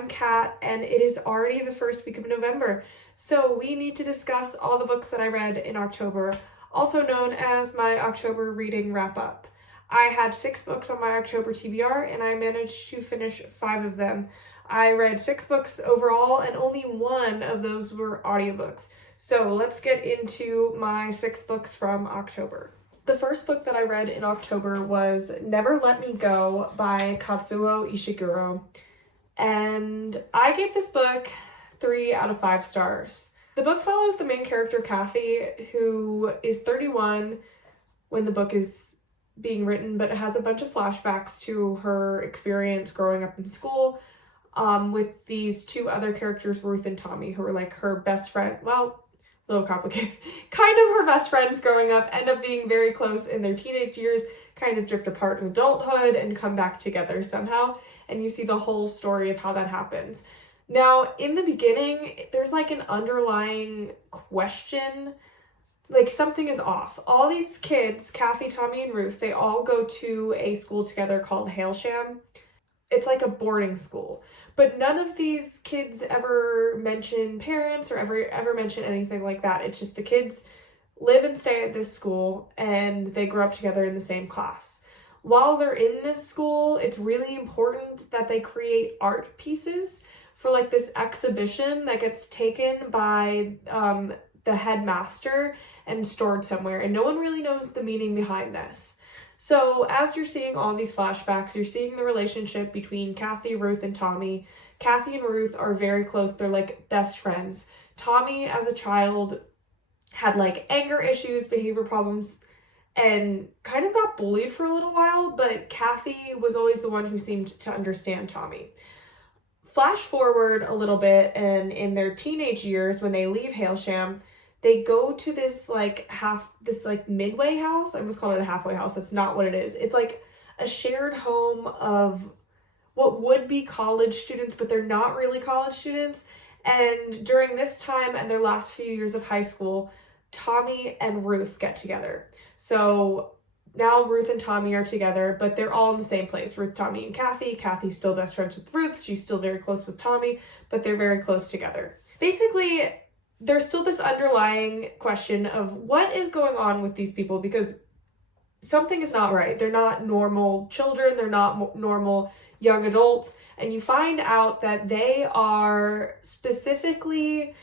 I'm Kat, and it is already the first week of November, so we need to discuss all the books that I read in October, also known as my October reading wrap-up. I had 6 books on my October TBR, and I managed to finish 5 of them. I read 6 books overall, and only 1 of those were audiobooks. So let's get into my 6 books from October. The first book that I read in October was Never Let Me Go by Katsuo Ishiguro, and I gave this book 3 out of 5 stars. The book follows the main character, Kathy, who is 31 when the book is being written, but it has a bunch of flashbacks to her experience growing up in school with these 2 other characters, Ruth and Tommy, who are like her best friend. Well, a little complicated. Kind of her best friends growing up, end up being very close in their teenage years, kind of drift apart in adulthood and come back together somehow. And you see the whole story of how that happens. Now, in the beginning, there's like an underlying question, like something is off. All these kids, Kathy, Tommy, and Ruth, they all go to a school together called Hailsham. It's like a boarding school. But none of these kids ever mention parents or ever mention anything like that. It's just the kids live and stay at this school and they grow up together in the same class. While they're in this school, it's really important that they create art pieces for like this exhibition that gets taken by the headmaster and stored somewhere, and no one really knows the meaning behind this. So as you're seeing all these flashbacks, you're seeing the relationship between Kathy, Ruth, and Tommy. Kathy and Ruth are very close. They're like best friends. Tommy, as a child, had like anger issues, behavior problems, and kind of got bullied for a little while, but Kathy was always the one who seemed to understand Tommy. Flash forward a little bit, and in their teenage years, when they leave Hailsham, they go to this midway house. I almost called it a halfway house. That's not what it is. It's like a shared home of what would be college students, but they're not really college students. And during this time and their last few years of high school, Tommy and Ruth get together. So now Ruth and Tommy are together, but they're all in the same place. Ruth, Tommy, and Kathy. Kathy's still best friends with Ruth. She's still very close with Tommy, but they're very close together. Basically, there's still this underlying question of what is going on with these people, because something is not right. They're not normal children. They're not normal young adults. And you find out that they are specifically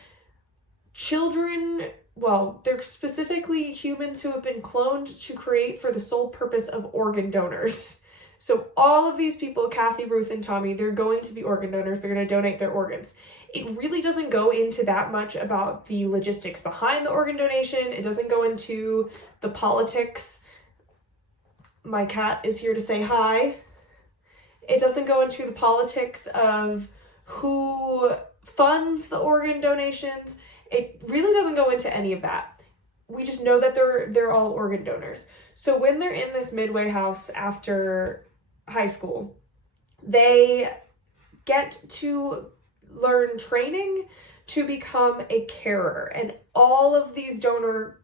children. Well, they're specifically humans who have been cloned to create for the sole purpose of organ donors. So all of these people, Kathy, Ruth, and Tommy, they're going to be organ donors. They're going to donate their organs. It really doesn't go into that much about the logistics behind the organ donation. It doesn't go into the politics. My cat is here to say hi. It doesn't go into the politics of who funds the organ donations. It really doesn't go into any of that. We just know that they're all organ donors. So when they're in this midway house after high school, they get to learn training to become a carer, and all of these donor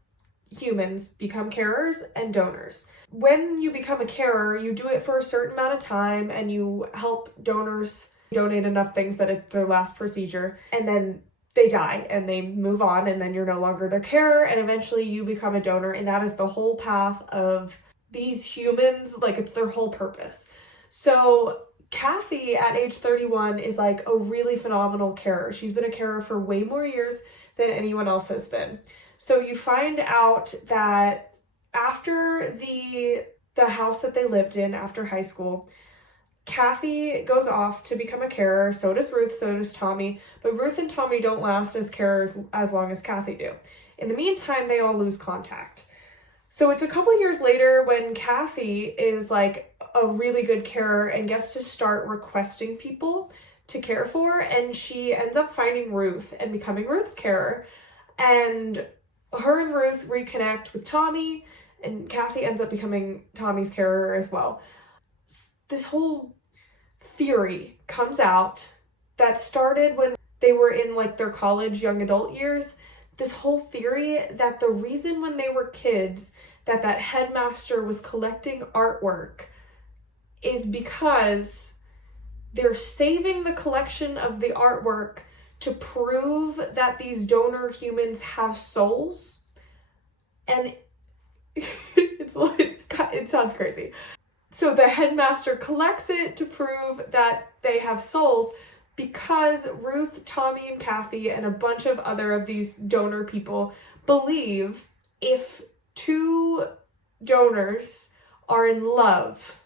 humans become carers and donors. When you become a carer, you do it for a certain amount of time and you help donors donate enough things that it's their last procedure, and then they die and they move on, and then you're no longer their carer, and eventually you become a donor. And that is the whole path of these humans. Like, it's their whole purpose. So Kathy at age 31 is like a really phenomenal carer. She's been a carer for way more years than anyone else has been. So you find out that after the house that they lived in after high school, Kathy goes off to become a carer. So does Ruth, so does Tommy. But Ruth and Tommy don't last as carers as long as Kathy do. In the meantime, they all lose contact. So it's a couple years later when Kathy is like a really good carer and gets to start requesting people to care for, and she ends up finding Ruth and becoming Ruth's carer. And her and Ruth reconnect with Tommy, and Kathy ends up becoming Tommy's carer as well. This whole theory comes out that started when they were in like their college young adult years. This whole theory that the reason when they were kids that headmaster was collecting artwork is because they're saving the collection of the artwork to prove that these donor humans have souls. And it sounds crazy. So the headmaster collects it to prove that they have souls because Ruth, Tommy, and Kathy, and a bunch of other of these donor people believe if two donors are in love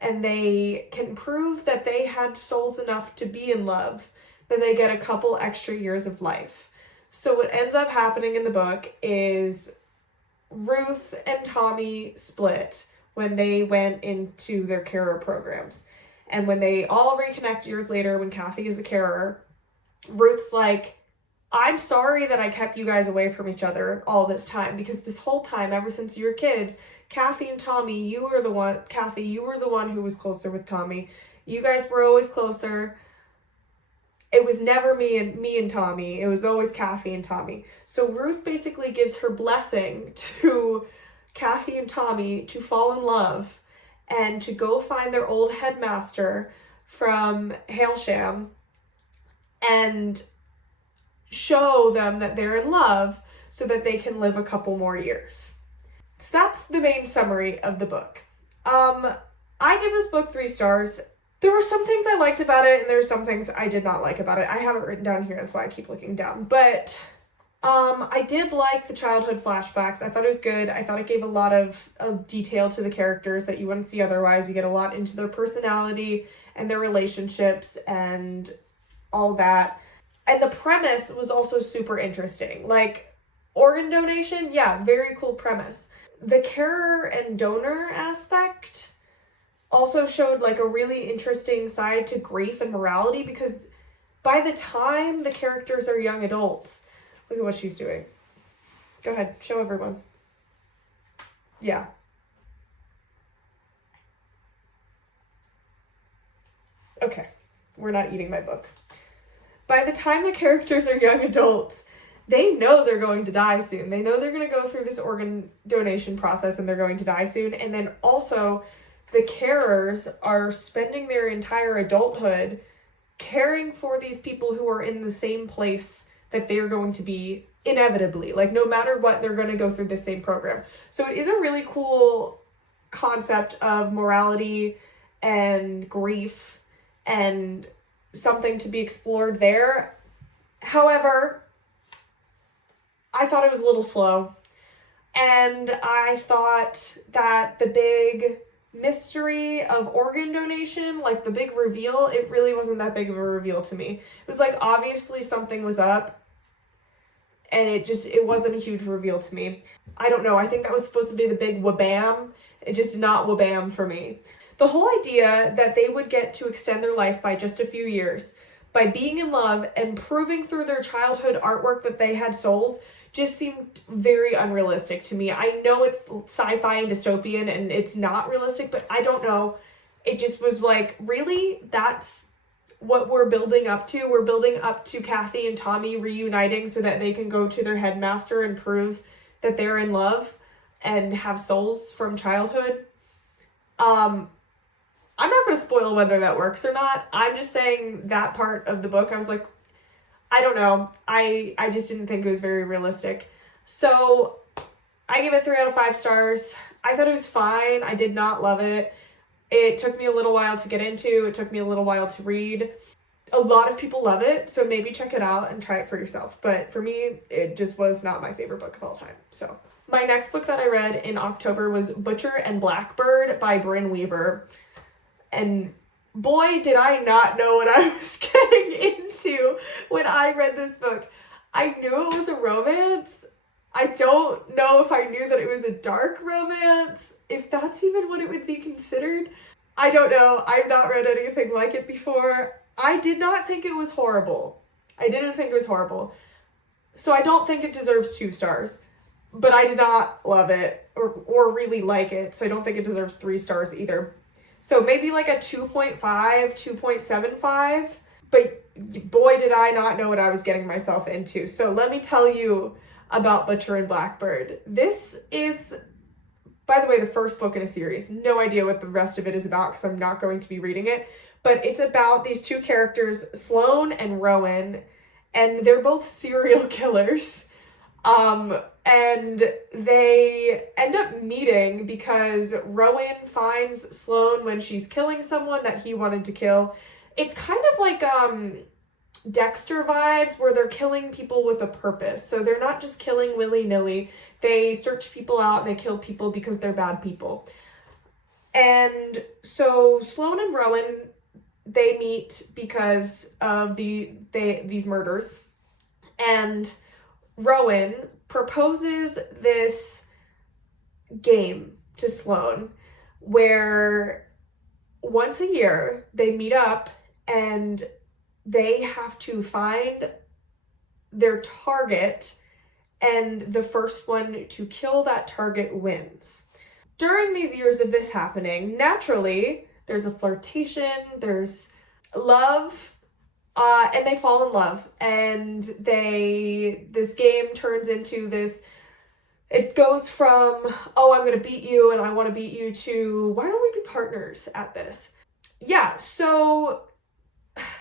and they can prove that they had souls enough to be in love, then they get a couple extra years of life. So what ends up happening in the book is Ruth and Tommy split when they went into their carer programs. And when they all reconnect years later, when Kathy is a carer, Ruth's like, I'm sorry that I kept you guys away from each other all this time, because this whole time, ever since you were kids, Kathy and Tommy, Kathy, you were the one who was closer with Tommy. You guys were always closer. It was never me and Tommy. It was always Kathy and Tommy. So Ruth basically gives her blessing to Kathy and Tommy to fall in love and to go find their old headmaster from Hailsham and show them that they're in love so that they can live a couple more years. So that's the main summary of the book. I give this book 3 stars. There were some things I liked about it, and there were some things I did not like about it. I have it written down here, that's why I keep looking down. But I did like the childhood flashbacks. I thought it was good. I thought it gave a lot of detail to the characters that you wouldn't see otherwise. You get a lot into their personality and their relationships and all that. And the premise was also super interesting. Like, organ donation, yeah, very cool premise. The carer and donor aspect also showed like a really interesting side to grief and morality, because by the time the characters are young adults, look at what she's doing. Go ahead, show everyone. Yeah. Okay, we're not eating my book. By the time the characters are young adults, they know they're going to die soon. They know they're going to go through this organ donation process and they're going to die soon. And then also, the carers are spending their entire adulthood caring for these people who are in the same place that they're going to be inevitably. Like, no matter what, they're going to go through the same program. So it is a really cool concept of morality and grief and something to be explored there. However, I thought it was a little slow. And I thought that the big mystery of organ donation, like the big reveal, it really wasn't that big of a reveal to me. It was like, obviously something was up, and it wasn't a huge reveal to me. I don't know, I think that was supposed to be the big wabam. It just did not wabam for me. The whole idea that they would get to extend their life by just a few years by being in love and proving through their childhood artwork that they had souls just seemed very unrealistic to me. I know it's sci-fi and dystopian and it's not realistic, but I don't know. It just was like, really? That's what we're building up to? We're building up to Kathy and Tommy reuniting so that they can go to their headmaster and prove that they're in love and have souls from childhood. I'm not going to spoil whether that works or not. I'm just saying that part of the book, I was like, I don't know. I just didn't think it was very realistic. So I gave it 3 out of 5 stars. I thought it was fine. I did not love it. It took me a little while to get into. It took me a little while to read. A lot of people love it, so maybe check it out and try it for yourself. But for me, it just was not my favorite book of all time. So my next book that I read in October was Butcher and Blackbird by Brynne Weaver. And boy, did I not know what I was getting into when I read this book. I knew it was a romance. I don't know if I knew that it was a dark romance, if that's even what it would be considered. I don't know. I've not read anything like it before. I did not think it was horrible. I didn't think it was horrible. So I don't think it deserves 2 stars. But I did not love it or really like it, so I don't think it deserves 3 stars either. So maybe like a 2.5, 2.75, but boy, did I not know what I was getting myself into. So let me tell you about Butcher and Blackbird. This is, by the way, the first book in a series. No idea what the rest of it is about because I'm not going to be reading it, but it's about these two characters, Sloane and Rowan, and they're both serial killers. And they end up meeting because Rowan finds Sloane when she's killing someone that he wanted to kill. It's kind of like Dexter vibes, where they're killing people with a purpose. So they're not just killing willy-nilly. They search people out and they kill people because they're bad people. And so Sloane and Rowan, they meet because of these murders. And Rowan proposes this game to Sloane where once a year they meet up and they have to find their target, and the first one to kill that target wins. During these years of this happening, naturally, there's a flirtation, there's love, and they fall in love, and this game turns into this. It goes from, oh, I'm gonna beat you and I want to beat you, to why don't we be partners at this? Yeah, so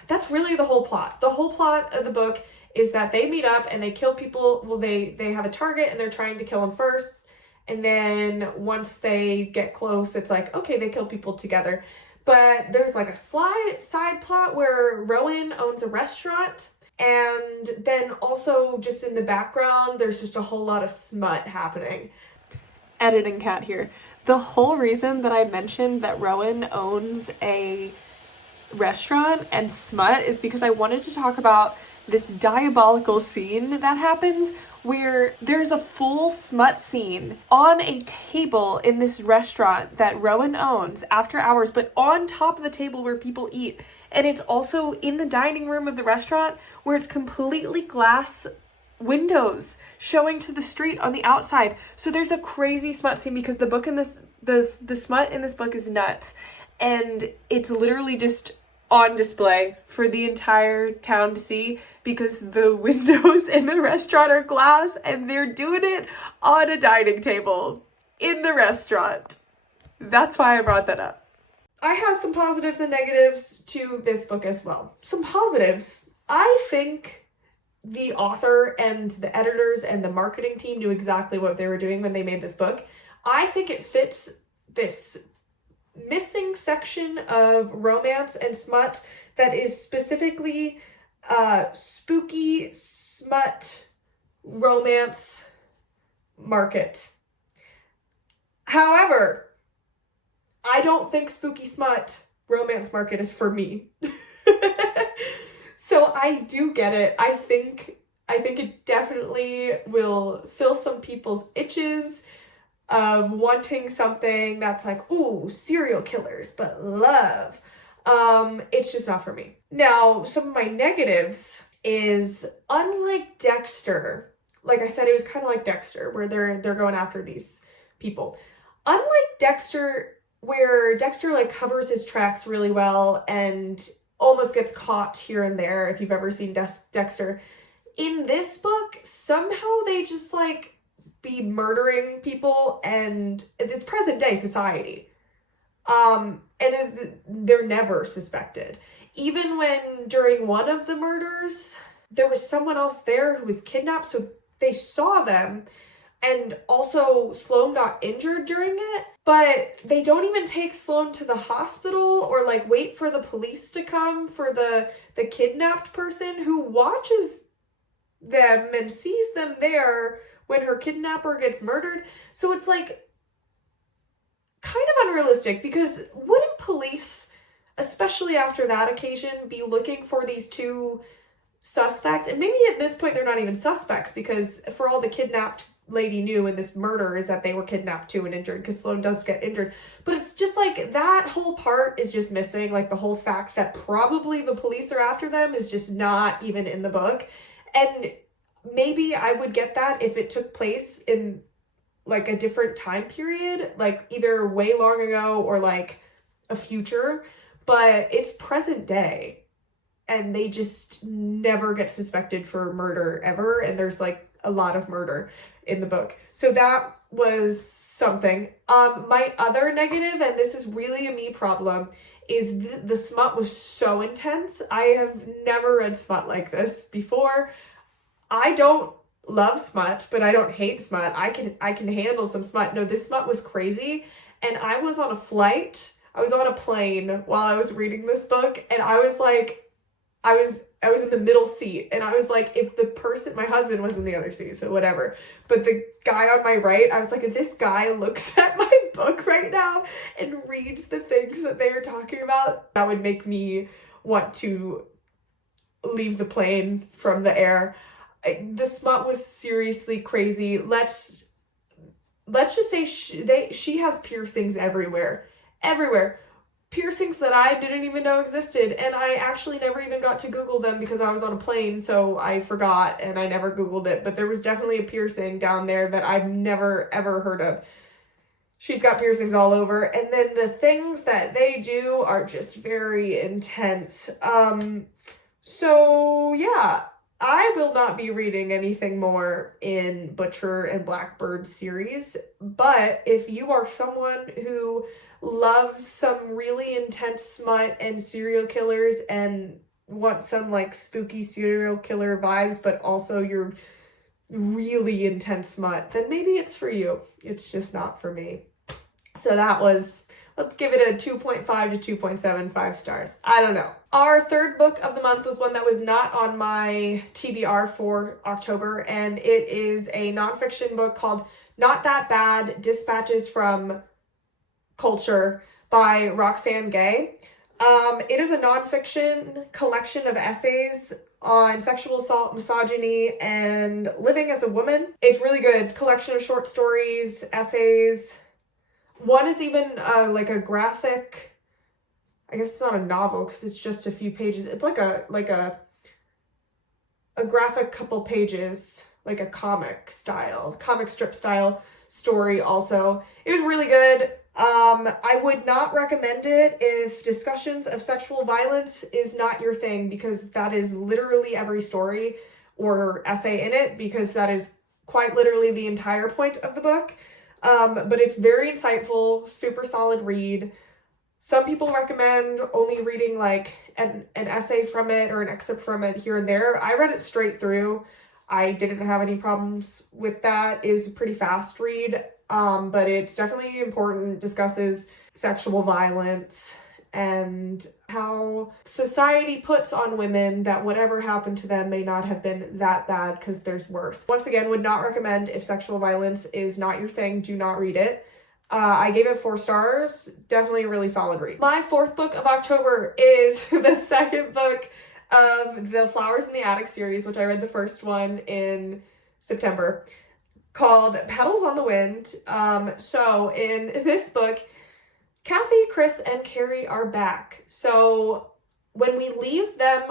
that's really the whole plot. The whole plot of the book is that they meet up and they kill people. Well, they have a target and they're trying to kill him first. And then once they get close, it's like, okay, they kill people together. But there's like a side plot where Rowan owns a restaurant. And then also just in the background, there's just a whole lot of smut happening. Editing cat here. The whole reason that I mentioned that Rowan owns a restaurant and smut is because I wanted to talk about this diabolical scene that happens where there's a full smut scene on a table in this restaurant that Rowan owns after hours, but on top of the table where people eat. And it's also in the dining room of the restaurant where it's completely glass windows showing to the street on the outside. So there's a crazy smut scene because the smut in this book is nuts. And it's literally just on display for the entire town to see because the windows in the restaurant are glass and they're doing it on a dining table in the restaurant. That's why I brought that up. I have some positives and negatives to this book as well. Some positives. I think the author and the editors and the marketing team knew exactly what they were doing when they made this book. I think it fits this missing section of romance and smut that is specifically spooky smut romance market. However, I don't think spooky smut romance market is for me. So I do get it. I think it definitely will fill some people's itches of wanting something that's like, ooh, serial killers, but love. It's just not for me. Now, some of my negatives is, unlike Dexter, like I said, it was kind of like Dexter, where they're going after these people. Unlike Dexter, where Dexter like covers his tracks really well and almost gets caught here and there, if you've ever seen Dexter, in this book, somehow they just like be murdering people, and it's present day society. They're never suspected. Even when during one of the murders, there was someone else there who was kidnapped, so they saw them, and also Sloane got injured during it, but they don't even take Sloane to the hospital or like wait for the police to come for the kidnapped person who watches them and sees them there when her kidnapper gets murdered. So it's like kind of unrealistic, because wouldn't police, especially after that occasion, be looking for these two suspects? And maybe at this point they're not even suspects, because for all the kidnapped lady knew in this murder is that they were kidnapped too and injured, because Sloane does get injured. But it's just like that whole part is just missing. Like the whole fact that probably the police are after them is just not even in the book. And maybe I would get that if it took place in like a different time period, like either way long ago or like a future, but it's present day and they just never get suspected for murder ever. And there's like a lot of murder in the book. So that was something. My other negative, and this is really a me problem, is the smut was so intense. I have never read smut like this before. I don't love smut, but I don't hate smut. I can handle some smut. No, this smut was crazy. And I was on a flight. I was on a plane while I was reading this book, and I was like, I was in the middle seat, and I was like, if the person, my husband was in the other seat, so whatever. But the guy on my right, I was like, if this guy looks at my book right now and reads the things that they are talking about, that would make me want to leave the plane from the air. The smut was seriously crazy. Let's just say she has piercings everywhere. Piercings that I didn't even know existed, and I actually never even got to Google them because I was on a plane, so I forgot and I never Googled it, but there was definitely a piercing down there that I've never ever heard of. She's got piercings all over, and then the things that they do are just very intense. So yeah, I will not be reading anything more in Butcher and Blackbird series, but if you are someone who loves some really intense smut and serial killers and want some like spooky serial killer vibes, but also you're really intense smut, then maybe it's for you. It's just not for me. So that was, let's give it a 2.5 to 2.75 stars. I don't know. Our third book of the month was one that was not on my TBR for October, and it is a nonfiction book called Not That Bad, Dispatches from Culture by Roxane Gay. It is a nonfiction collection of essays on sexual assault, misogyny, and living as a woman. It's really good. Collection of short stories, essays. One is even like a graphic, I guess it's not a novel because it's just a few pages. It's like a graphic couple pages, like a comic strip style story also. It was really good. I would not recommend it if discussions of sexual violence is not your thing, because that is literally every story or essay in it, because that is quite literally the entire point of the book. But it's very insightful, super solid read. Some people recommend only reading like an essay from it or an excerpt from it here and there. I read it straight through. I didn't have any problems with that. It was a pretty fast read, but it's definitely important. Discusses sexual violence and how society puts on women that whatever happened to them may not have been that bad because there's worse. Once again, would not recommend if sexual violence is not your thing, do not read it. I gave it 4 stars. Definitely a really solid read. My fourth book of October is the second book of the Flowers in the Attic series, which I read the first one in September, called Petals on the Wind. So in this book, Kathy, Chris, and Carrie are back. So when we leave them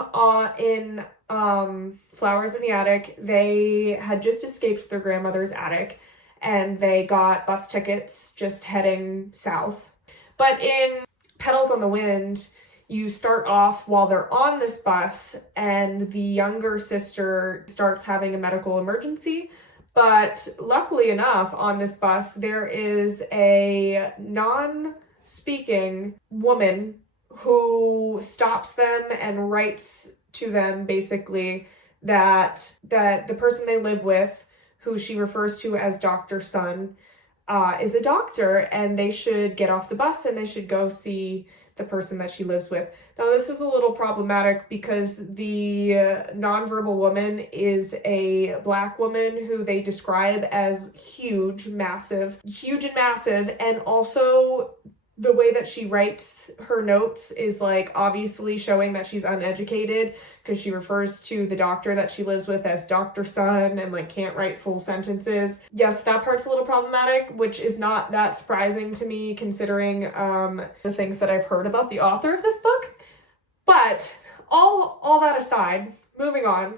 in Flowers in the Attic, they had just escaped their grandmother's attic, and they got bus tickets just heading south. But in Petals on the Wind, you start off while they're on this bus, and the younger sister starts having a medical emergency. But luckily enough, on this bus, there is a non-speaking woman who stops them and writes to them basically that the person they live with, who she refers to as Dr. Sun, is a doctor, and they should get off the bus and they should go see the person that she lives with. Now, this is a little problematic because the nonverbal woman is a Black woman who they describe as huge and massive, and also the way that she writes her notes is like obviously showing that she's uneducated, because she refers to the doctor that she lives with as Dr. Sun and like can't write full sentences. Yes, that part's a little problematic, which is not that surprising to me considering the things that I've heard about the author of this book. But all that aside, moving on,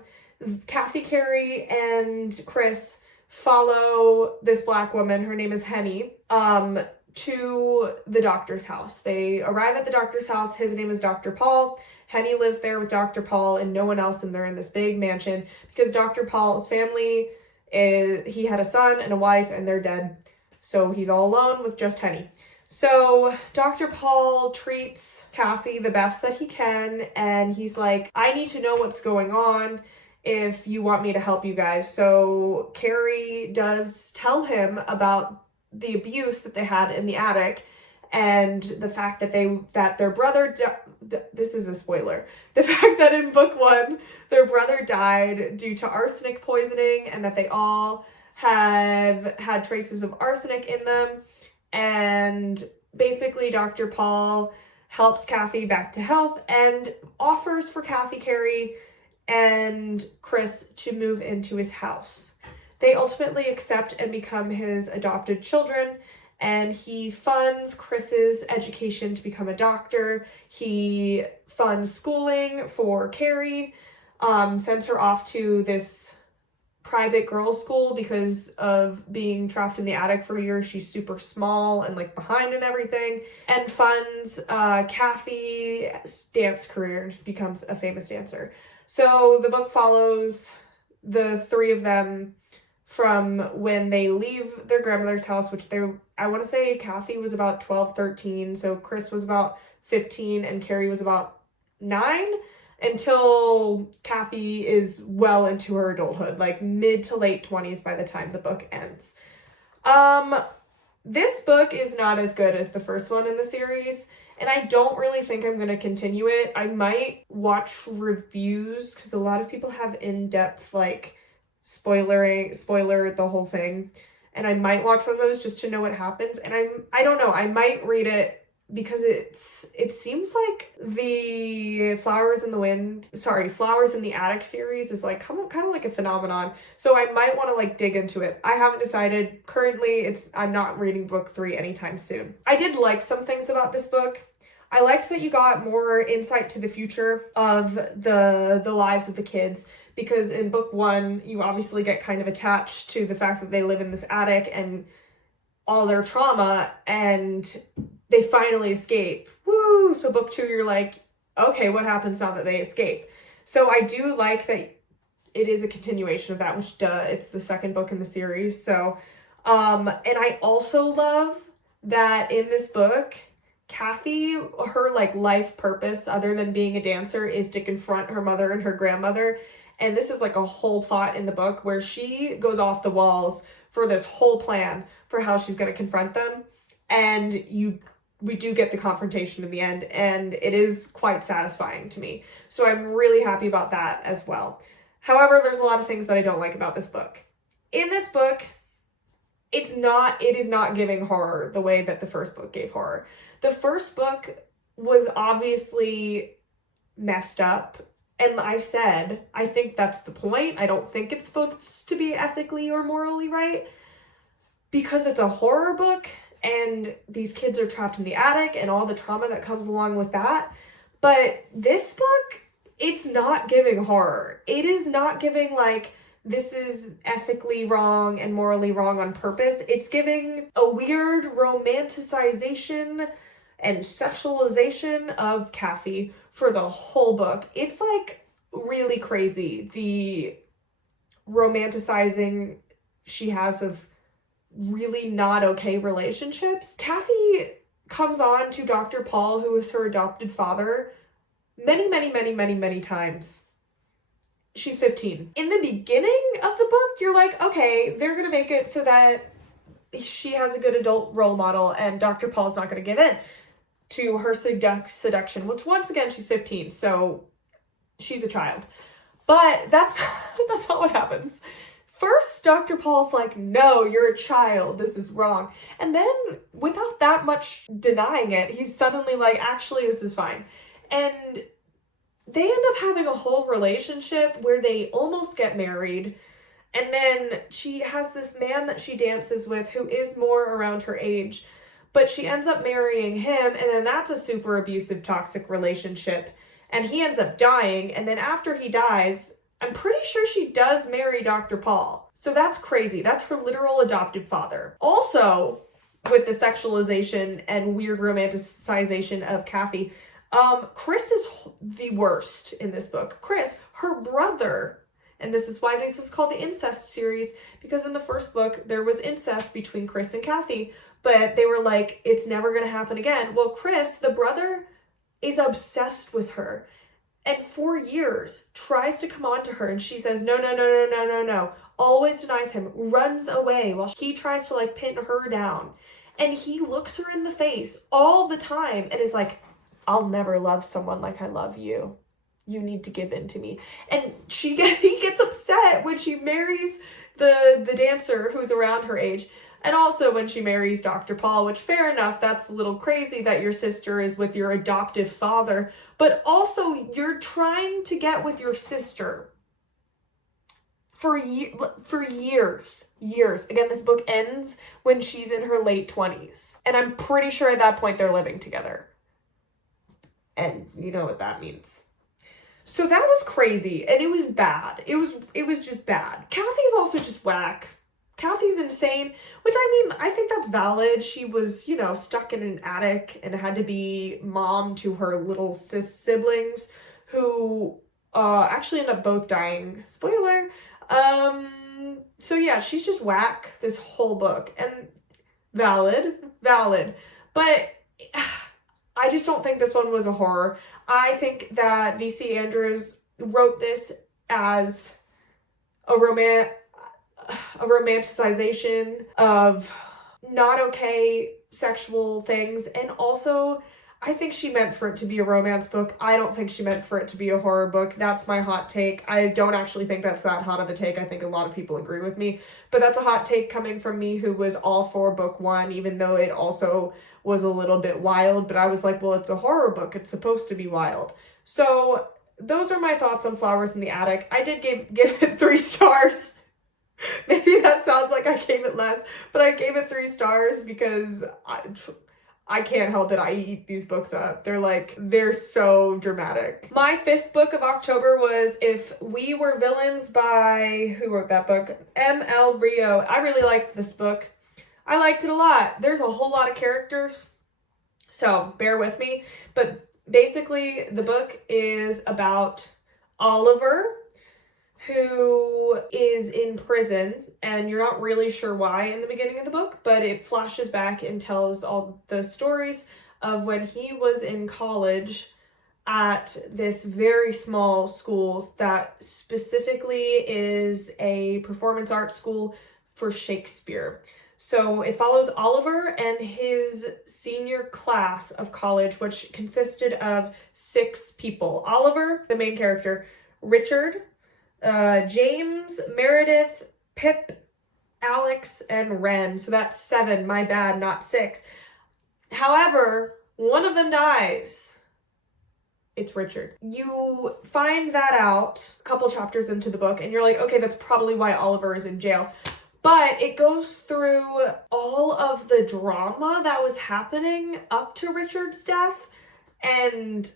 Kathy, Carrie, and Chris follow this Black woman, her name is Henny, to the doctor's house. They arrive at the doctor's house. His name is Dr. Paul. Henny lives there with Dr. Paul and no one else, and they're in this big mansion because Dr. Paul's family he had a son and a wife, and they're dead. So he's all alone with just Henny. So Dr. Paul treats Kathy the best that he can, and he's like, I need to know what's going on if you want me to help you guys. So Carrie does tell him about the abuse that they had in the attic and the fact that their brother this is a spoiler. The fact that in book 1 their brother died due to arsenic poisoning, and that they all have had traces of arsenic in them. And basically Dr. Paul helps Kathy back to health and offers for Kathy, Carrie, and Chris to move into his house. They ultimately accept and become his adopted children, and he funds Chris's education to become a doctor. He funds schooling for Carrie, sends her off to this private girls' school because of being trapped in the attic for years. She's super small and like behind and everything, and funds Kathy's dance career, becomes a famous dancer. So the book follows the 3 of them from when they leave their grandmother's house, which I want to say Kathy was about 12, 13. So Chris was about 15 and Carrie was about 9, until Kathy is well into her adulthood, like mid to late 20s by the time the book ends. This book is not as good as the first one in the series, and I don't really think I'm going to continue it. I might watch reviews because a lot of people have in-depth like spoiler the whole thing, and I might watch one of those just to know what happens. And I don't know, I might read it because it seems like the Flowers in the Attic series is like kind of like a phenomenon. So I might want to like dig into it. I haven't decided. Currently, I'm not reading book 3 anytime soon. I did like some things about this book. I liked that you got more insight to the future of the lives of the kids, because in book 1, you obviously get kind of attached to the fact that they live in this attic and all their trauma, and they finally escape. Woo! So book 2, you're like, okay, what happens now that they escape? So I do like that it is a continuation of that, which it's the second book in the series. So, and I also love that in this book, Kathy, her like life purpose other than being a dancer is to confront her mother and her grandmother. And this is like a whole plot in the book where she goes off the walls for this whole plan for how she's going to confront them. And we do get the confrontation in the end, and it is quite satisfying to me. So I'm really happy about that as well. However, there's a lot of things that I don't like about this book. In this book, it is not giving horror the way that the first book gave horror. The first book was obviously messed up, and I think that's the point. I don't think it's supposed to be ethically or morally right, because it's a horror book and these kids are trapped in the attic and all the trauma that comes along with that. But this book, it's not giving horror. It is not giving like, this is ethically wrong and morally wrong on purpose. It's giving a weird romanticization and sexualization of Kathy for the whole book. It's like really crazy, the romanticizing she has of really not okay relationships. Kathy comes on to Dr. Paul, who is her adopted father, many times. She's 15. In the beginning of the book, you're like, okay, they're gonna make it so that she has a good adult role model and Dr. Paul's not gonna give in to her seduction, which once again, she's 15, so she's a child. But that's not what happens. First, Dr. Paul's like, no, you're a child, this is wrong. And then, without that much denying it, he's suddenly like, actually, this is fine. And they end up having a whole relationship where they almost get married. And then she has this man that she dances with who is more around her age, but she ends up marrying him, and then that's a super abusive, toxic relationship. And he ends up dying, and then after he dies, I'm pretty sure she does marry Dr. Paul. So that's crazy. That's her literal adoptive father. Also, with the sexualization and weird romanticization of Kathy, Chris is the worst in this book. Chris, her brother, and this is why this is called the incest series, because in the first book, there was incest between Chris and Kathy. but they were like, it's never going to happen again. Well, Chris, the brother, is obsessed with her, and for years tries to come on to her, and she says, no, no, no, no, no, no, no. Always denies him, runs away while he tries to like pin her down. And he looks her in the face all the time and is like, I'll never love someone like I love you. You need to give in to me. And he gets upset when she marries the dancer who's around her age. And also when she marries Dr. Paul, which fair enough, that's a little crazy that your sister is with your adoptive father. But also you're trying to get with your sister for years. Again, this book ends when she's in her late 20s. And I'm pretty sure at that point they're living together. And you know what that means. So that was crazy, and it was bad. It was just bad. Kathy's also just whack. Kathy's insane, which I mean, I think that's valid. She was, you know, stuck in an attic and had to be mom to her little siblings who actually end up both dying. Spoiler. So yeah, she's just whack this whole book, and valid. But I just don't think this one was a horror. I think that V.C. Andrews wrote this as a romanticization of not okay sexual things, and also I think she meant for it to be a romance book. I don't think she meant for it to be a horror book. That's my hot take. I don't actually think that's that hot of a take. I think a lot of people agree with me, but that's a hot take coming from me who was all for book one, even though it also was a little bit wild. But I was like, well, it's a horror book. It's supposed to be wild. So those are my thoughts on Flowers in the Attic. I did give it 3 stars. Maybe that sounds like I gave it less, but I gave it 3 stars because I can't help it. I eat these books up. They're so dramatic. My 5th book of October was If We Were Villains by, who wrote that book? M.L. Rio. I really liked this book. I liked it a lot. There's a whole lot of characters, so bear with me. But basically, the book is about Oliver, who is in prison, and you're not really sure why in the beginning of the book, but it flashes back and tells all the stories of when he was in college at this very small school that specifically is a performance art school for Shakespeare. So it follows Oliver and his senior class of college, which consisted of 6 people. Oliver, the main character, Richard, James, Meredith, Pip, Alex, and Ren. So that's 7, my bad, not 6. However, one of them dies. It's Richard. You find that out a couple chapters into the book, and you're like, okay, that's probably why Oliver is in jail. But it goes through all of the drama that was happening up to Richard's death and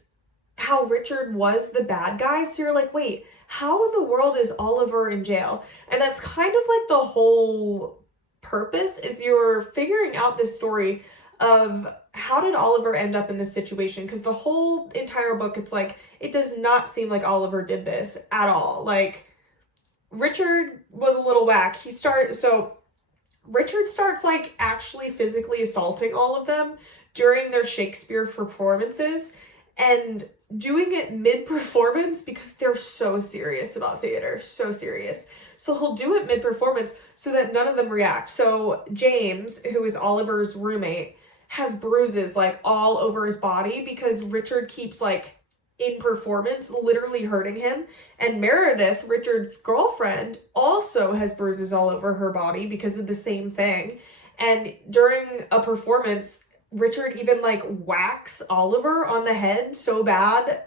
how Richard was the bad guy. So you're like, wait, how in the world is Oliver in jail? And that's kind of like the whole purpose, is you're figuring out this story of how did Oliver end up in this situation? Because the whole entire book, it's like, it does not seem like Oliver did this at all. Like, Richard was a little whack. Richard starts like actually physically assaulting all of them during their Shakespeare performances and doing it mid-performance because they're so serious about theater, so serious. So he'll do it mid-performance so that none of them react. So James, who is Oliver's roommate, has bruises like all over his body because Richard keeps like in performance literally hurting him. And Meredith, Richard's girlfriend, also has bruises all over her body because of the same thing. And during a performance, Richard even like whacks Oliver on the head so bad.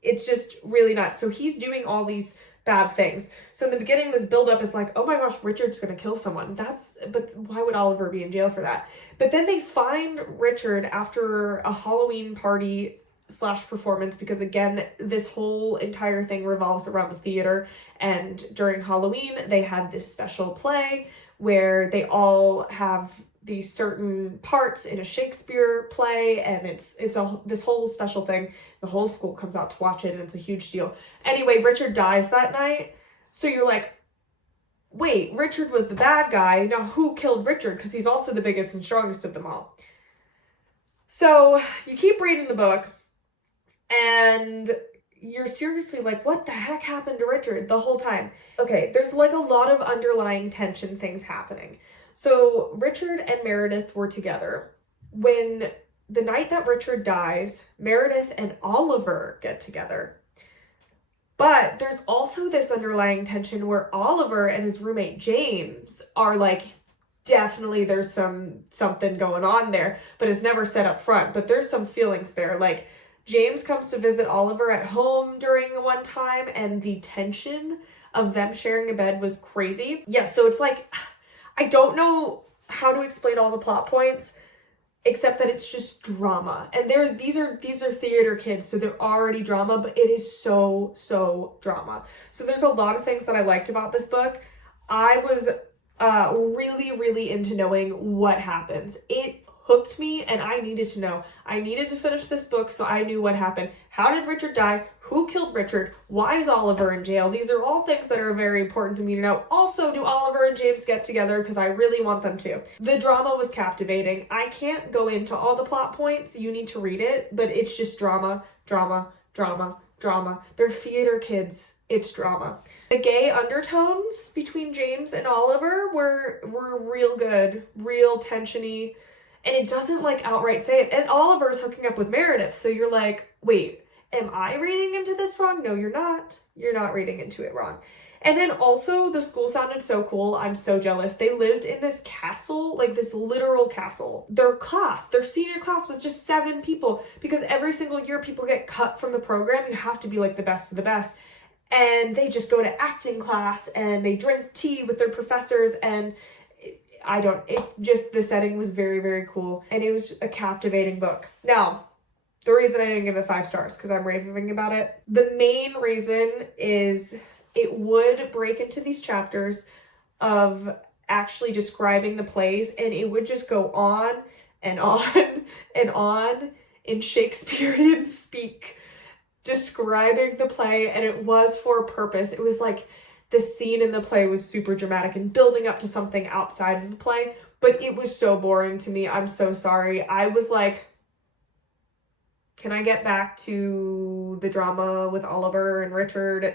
It's just really nuts. So he's doing all these bad things. So in the beginning, this buildup is like, oh my gosh, Richard's gonna kill someone. But why would Oliver be in jail for that? But then they find Richard after a Halloween party / performance, because again, this whole entire thing revolves around the theater. And during Halloween, they had this special play where they all have these certain parts in a Shakespeare play, and it's this whole special thing. The whole school comes out to watch it, and it's a huge deal. Anyway, Richard dies that night, so you're like, wait, Richard was the bad guy. Now who killed Richard? Because he's also the biggest and strongest of them all. So you keep reading the book and you're seriously like, what the heck happened to Richard the whole time? Okay, there's like a lot of underlying tension things happening. So Richard and Meredith were together. When the night that Richard dies, Meredith and Oliver get together. But there's also this underlying tension where Oliver and his roommate James are like, definitely there's something going on there, but it's never said up front. But there's some feelings there. Like James comes to visit Oliver at home during one time, and the tension of them sharing a bed was crazy. Yeah, so it's like, I don't know how to explain all the plot points, except that it's just drama. And these are theater kids, so they're already drama, but it is so drama. So there's a lot of things that I liked about this book. I was really into knowing what happens. It hooked me and I needed to know. I needed to finish this book so I knew what happened. How did Richard die? Who killed Richard? Why is Oliver in jail? These are all things that are very important to me to know. Also, do Oliver and James get together? Because I really want them to. The drama was captivating. I can't go into all the plot points. You need to read it, but it's just drama. They're theater kids. It's drama. The gay undertones between James and Oliver were real good, real tensiony, and it doesn't like outright say it. And Oliver's hooking up with Meredith, so you're like, wait, am I reading into this wrong? No, you're not. You're not reading into it wrong. And then also the school sounded so cool. I'm so jealous. They lived in this castle, like this literal castle. Their senior class was just 7 people because every single year people get cut from the program. You have to be like the best of the best. And they just go to acting class and they drink tea with their professors, and the setting was very cool, and it was a captivating book. Now, the reason I didn't give it 5 stars, because I'm raving about it. The main reason is it would break into these chapters of actually describing the plays, and it would just go on and on and on in Shakespearean speak, describing the play, and it was for a purpose. It was like the scene in the play was super dramatic and building up to something outside of the play, but it was so boring to me. I'm so sorry. I was like, can I get back to the drama with Oliver and Richard?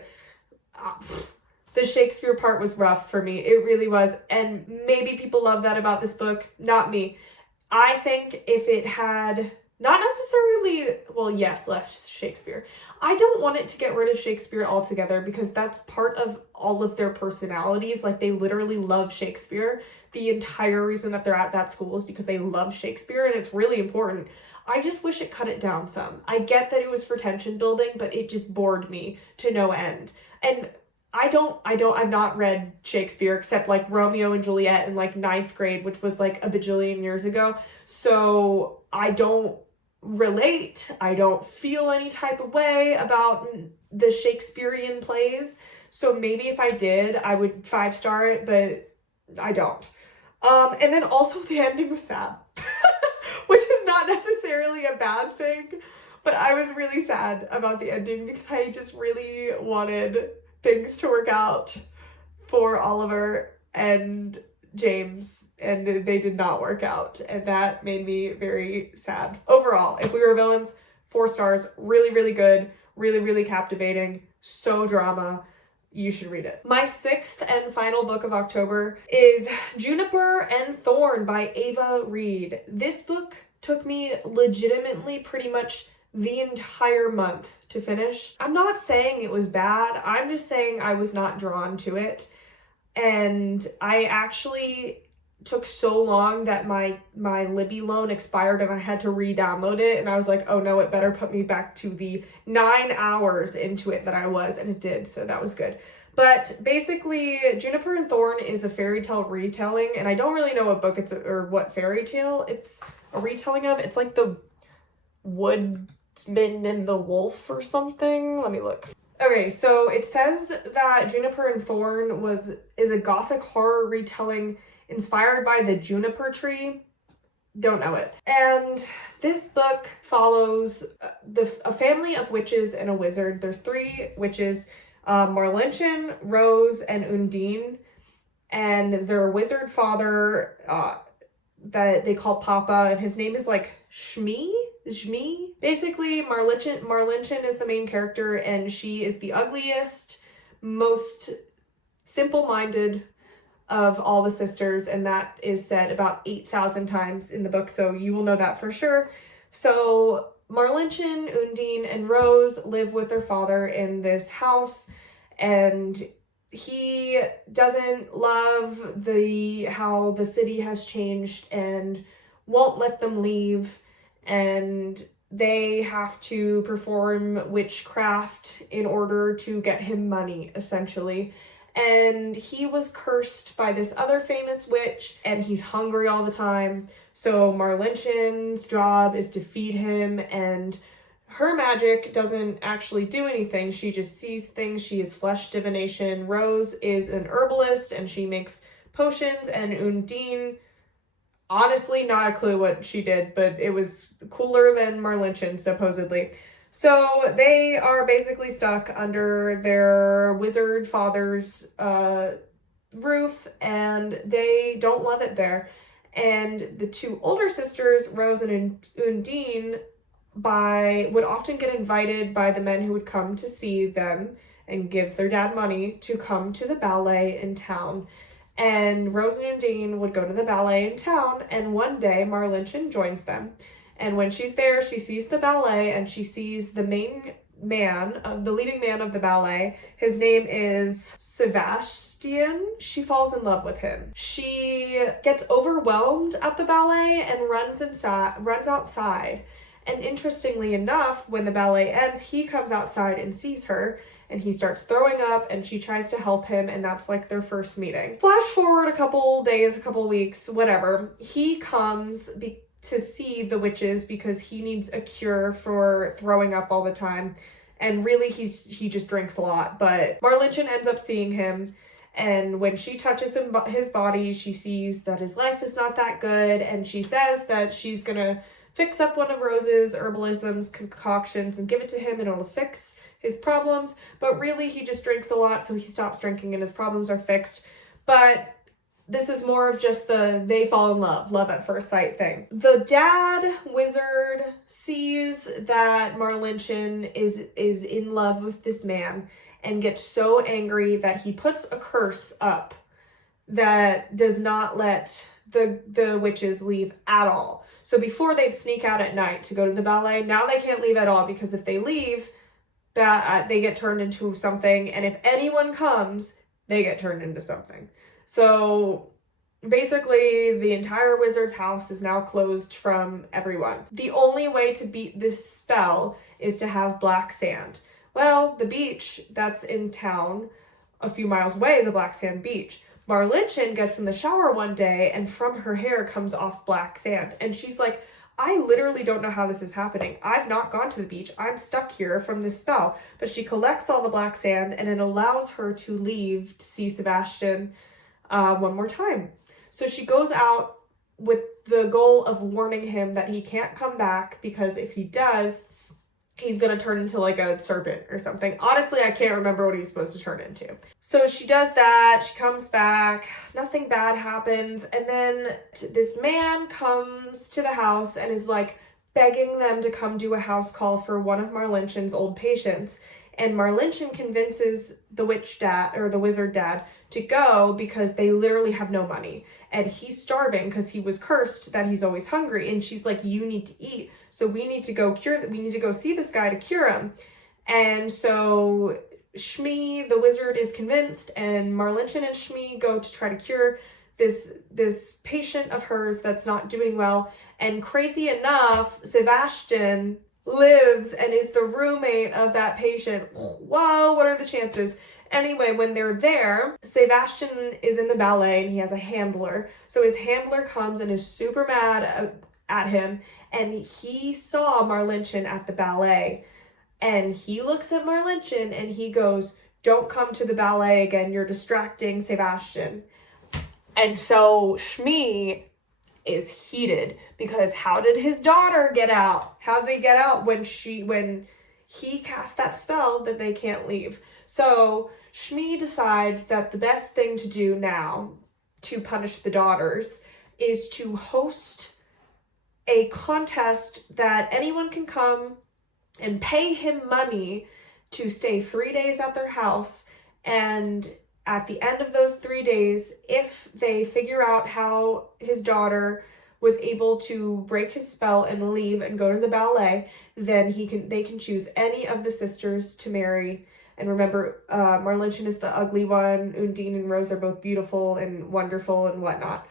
The Shakespeare part was rough for me. It really was. And maybe people love that about this book. Not me. I think if it had not necessarily, well, yes, less Shakespeare. I don't want it to get rid of Shakespeare altogether because that's part of all of their personalities. Like, they literally love Shakespeare. The entire reason that they're at that school is because they love Shakespeare, and it's really important. I just wish it cut it down some. I get that it was for tension building, but it just bored me to no end. And I've not read Shakespeare except like Romeo and Juliet in like 9th grade, which was like a bajillion years ago. So I don't relate. I don't feel any type of way about the Shakespearean plays. So maybe if I did, I would 5-star it, but I don't. And then also the ending was sad, which is not necessarily a bad thing, but I was really sad about the ending because I just really wanted things to work out for Oliver and James, and they did not work out, and that made me very sad. Overall, If We Were Villains, 4 stars. Really good, really captivating, so drama. You should read it. My 6th and final book of October is Juniper and Thorn by Ava Reed. This book took me legitimately pretty much the entire month to finish. I'm not saying it was bad. I'm just saying I was not drawn to it. And I actually took so long that my Libby loan expired and I had to re-download it. And I was like, oh no, it better put me back to the 9 hours into it that I was. And it did. So that was good. But basically, Juniper and Thorn is a fairy tale retelling. And I don't really know what book or what fairy tale it's a retelling of. It's like the Woodman and the Wolf or something. Let me look. Okay, so it says that Juniper and Thorn is a gothic horror retelling inspired by the juniper tree. Don't know it. And this book follows a family of witches and a wizard. There's 3 witches, Marlenchen, Rose, and Undine. and their wizard father, that they call Papa, and his name is like Shmi. Basically, Marlinchin is the main character, and she is the ugliest, most simple-minded of all the sisters, and that is said about 8,000 times in the book, so you will know that for sure. So Marlinchin, Undine, and Rose live with their father in this house, and he doesn't love how the city has changed and won't let them leave, and they have to perform witchcraft in order to get him money, essentially. And he was cursed by this other famous witch, and he's hungry all the time. So Marlinchin's job is to feed him, and her magic doesn't actually do anything. She just sees things. She is flesh divination. Rose is an herbalist, and she makes potions, and Undine, honestly, not a clue what she did, but it was cooler than Marlinchin, supposedly. So they are basically stuck under their wizard father's roof, and they don't love it there. And the two older sisters, Rose and Undine, would often get invited by the men who would come to see them and give their dad money to come to the ballet in town. And Rose and Undine would go to the ballet in town, and one day Marlinchin joins them. And when she's there, she sees the ballet, and she sees the main man, the leading man of the ballet. His name is Sebastian. She falls in love with him. She gets overwhelmed at the ballet and runs outside. And interestingly enough, when the ballet ends, he comes outside and sees her, and he starts throwing up, and she tries to help him, and that's like their first meeting. Flash forward a couple days, a couple weeks, whatever. He comes to see the witches because he needs a cure for throwing up all the time. And really, he just drinks a lot. But Marlinchin ends up seeing him, and when she touches his body, she sees that his life is not that good, and she says that she's gonna fix up one of Rose's herbalism's concoctions and give it to him, and it'll fix his problems. But really, he just drinks a lot, so he stops drinking and his problems are fixed. But this is more of just they fall in love at first sight thing. The dad wizard sees that Marlinchin is in love with this man and gets so angry that he puts a curse up that does not let the witches leave at all. So before they'd sneak out at night to go to the ballet, now they can't leave at all, because if they leave, they get turned into something, and if anyone comes, they get turned into something. So basically, the entire wizard's house is now closed from everyone. The only way to beat this spell is to have black sand. Well, the beach that's in town a few miles away is a black sand beach. Marlinchin gets in the shower one day, and from her hair comes off black sand. And she's like, I literally don't know how this is happening. I've not gone to the beach. I'm stuck here from this spell. But she collects all the black sand, and it allows her to leave to see Sebastian one more time. So she goes out with the goal of warning him that he can't come back, because if he does, he's going to turn into like a serpent or something. Honestly, I can't remember what he was supposed to turn into. So she does that. She comes back. Nothing bad happens. And then this man comes to the house and is like begging them to come do a house call for one of Marlinchin's old patients. And Marlinchin convinces the witch dad, or the wizard dad, to go because they literally have no money. And he's starving because he was cursed that he's always hungry. And she's like, you need to eat. So we need to go see this guy to cure him. And so Shmi, the wizard, is convinced, and Marlinchin and Shmi go to try to cure this patient of hers that's not doing well. And crazy enough, Sebastian lives and is the roommate of that patient. Whoa, what are the chances? Anyway, when they're there, Sebastian is in the ballet and he has a handler. So his handler comes and is super mad at him, and he saw Marlinchin at the ballet. And he looks at Marlinchin and he goes, don't come to the ballet again. You're distracting Sebastian. And so Shmi is heated because how did his daughter get out? How did they get out when he cast that spell that they can't leave? So Shmi decides that the best thing to do now to punish the daughters is to host a contest that anyone can come and pay him money to stay 3 days at their house, and at the end of those 3 days, if they figure out how his daughter was able to break his spell and leave and go to the ballet, then they can choose any of the sisters to marry. And remember, Marlinchen is the ugly one. Undine and Rose are both beautiful and wonderful and whatnot.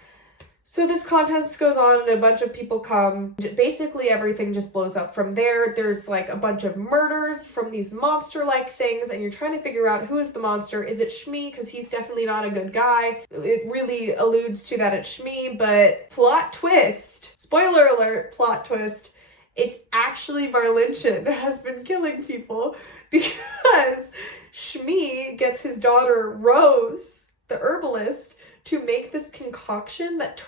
So this contest goes on and a bunch of people come. Basically everything just blows up from there. There's like a bunch of murders from these monster-like things, and you're trying to figure out who is the monster. Is it Shmi? Because he's definitely not a good guy. It really alludes to that it's Shmi, but plot twist. Spoiler alert, plot twist. It's actually Marlinchen has been killing people because Shmi gets his daughter Rose, the herbalist, to make this concoction that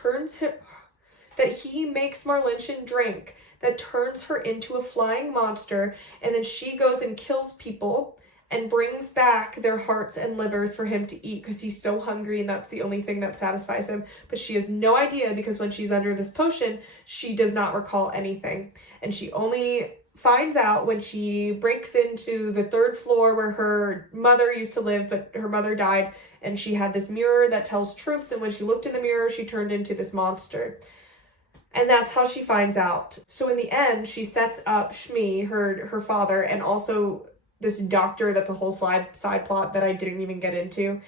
he makes Marlinchen drink, that turns her into a flying monster, and then she goes and kills people and brings back their hearts and livers for him to eat because he's so hungry and that's the only thing that satisfies him. But she has no idea because when she's under this potion, she does not recall anything. And she only finds out when she breaks into the 3rd floor where her mother used to live, but her mother died, and she had this mirror that tells truths, and when she looked in the mirror, she turned into this monster. And that's how she finds out. So in the end, she sets up Shmi, her father, and also this doctor that's a whole side plot that I didn't even get into.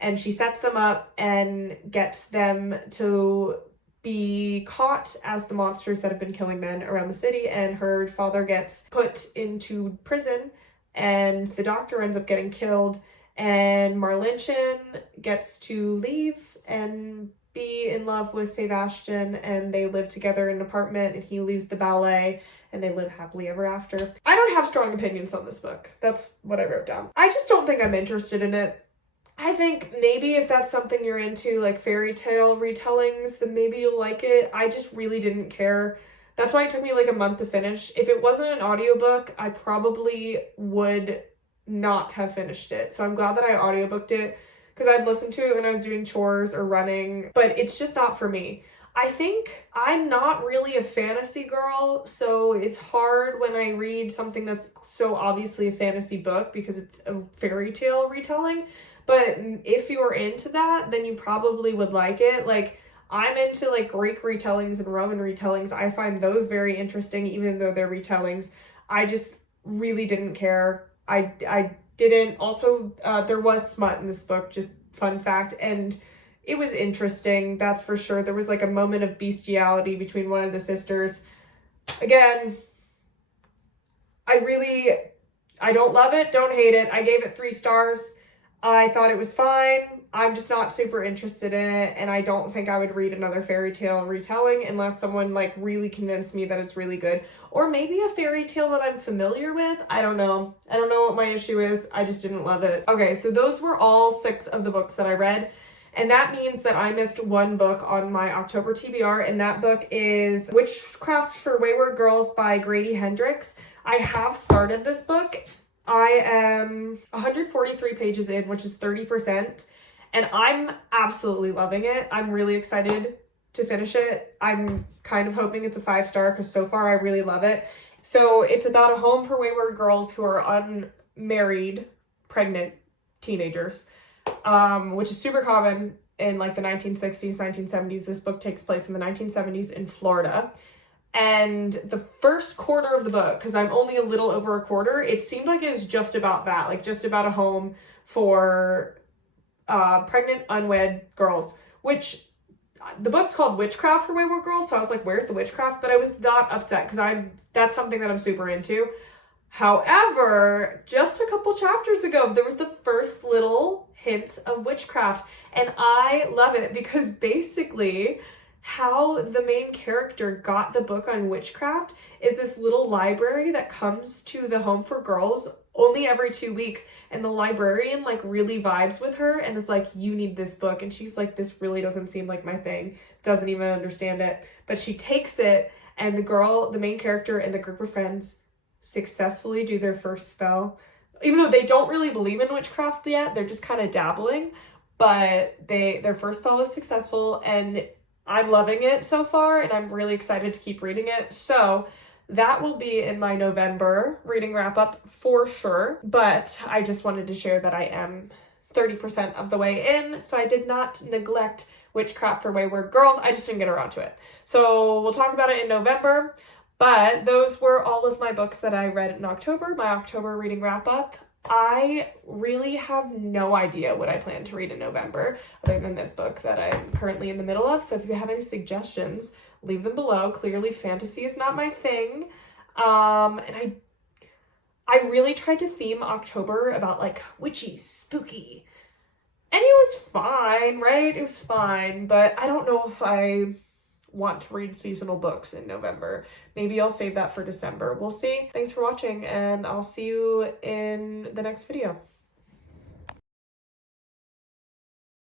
And she sets them up and gets them to be caught as the monsters that have been killing men around the city, and her father gets put into prison, and the doctor ends up getting killed, and Marlinchen gets to leave and be in love with Sebastian, and they live together in an apartment, and he leaves the ballet, and they live happily ever after. I don't have strong opinions on this book. That's what I wrote down. I just don't think I'm interested in it. I think maybe if that's something you're into, like fairy tale retellings, then maybe you'll like it. I just really didn't care. That's why it took me like a month to finish. If it wasn't an audiobook, I probably would not have finished it. So I'm glad that I audiobooked it because I'd listen to it when I was doing chores or running, but it's just not for me. I think I'm not really a fantasy girl, so it's hard when I read something that's so obviously a fantasy book because it's a fairy tale retelling. But if you're into that, then you probably would like it. Like, I'm into like Greek retellings and Roman retellings. I find those very interesting, even though they're retellings. I just really didn't care. I didn't. Also, there was smut in this book, just fun fact. And it was interesting, that's for sure. There was like a moment of bestiality between one of the sisters. Again, I don't love it, don't hate it. I gave it 3 stars. I thought it was fine. I'm just not super interested in it, and I don't think I would read another fairy tale retelling unless someone like really convinced me that it's really good. Or maybe a fairy tale that I'm familiar with. I don't know. I don't know what my issue is. I just didn't love it. Okay, so those were all 6 of the books that I read. And that means that I missed 1 book on my October TBR, and that book is Witchcraft for Wayward Girls by Grady Hendrix. I have started this book. I am 143 pages in, which is 30%, and I'm absolutely loving it. I'm really excited to finish it. I'm kind of hoping it's a 5-star because so far I really love it. So it's about a home for wayward girls who are unmarried, pregnant teenagers, which is super common in like the 1960s, 1970s. This book takes place in the 1970s in Florida. And the first quarter of the book, because I'm only a little over a quarter, it seemed like it was just about that, like just about a home for pregnant, unwed girls, which the book's called Witchcraft for Wayward Girls, so I was like, where's the witchcraft? But I was not upset because that's something that I'm super into. However, just a couple chapters ago, there was the first little hints of witchcraft, and I love it because basically how the main character got the book on witchcraft is this little library that comes to the home for girls only every 2 weeks, and the librarian like really vibes with her and is like, you need this book, and she's like, this really doesn't seem like my thing, doesn't even understand it, but she takes it, and the main character and the group of friends successfully do their first spell. even though they don't really believe in witchcraft yet, they're just kind of dabbling, but their first spell was successful, and I'm loving it so far, and I'm really excited to keep reading it. So that will be in my November reading wrap up for sure, but I just wanted to share that I am 30% of the way in, so I did not neglect Witchcraft for Wayward Girls. I just didn't get around to it. So we'll talk about it in November, but those were all of my books that I read in October, my October reading wrap up. I really have no idea what I plan to read in November, other than this book that I'm currently in the middle of. So if you have any suggestions, leave them below. Clearly, fantasy is not my thing. And I really tried to theme October about like witchy, spooky. And it was fine, right? It was fine, but I don't know if I want to read seasonal books in November. Maybe I'll save that for December. We'll see. Thanks for watching, and I'll see you in the next video.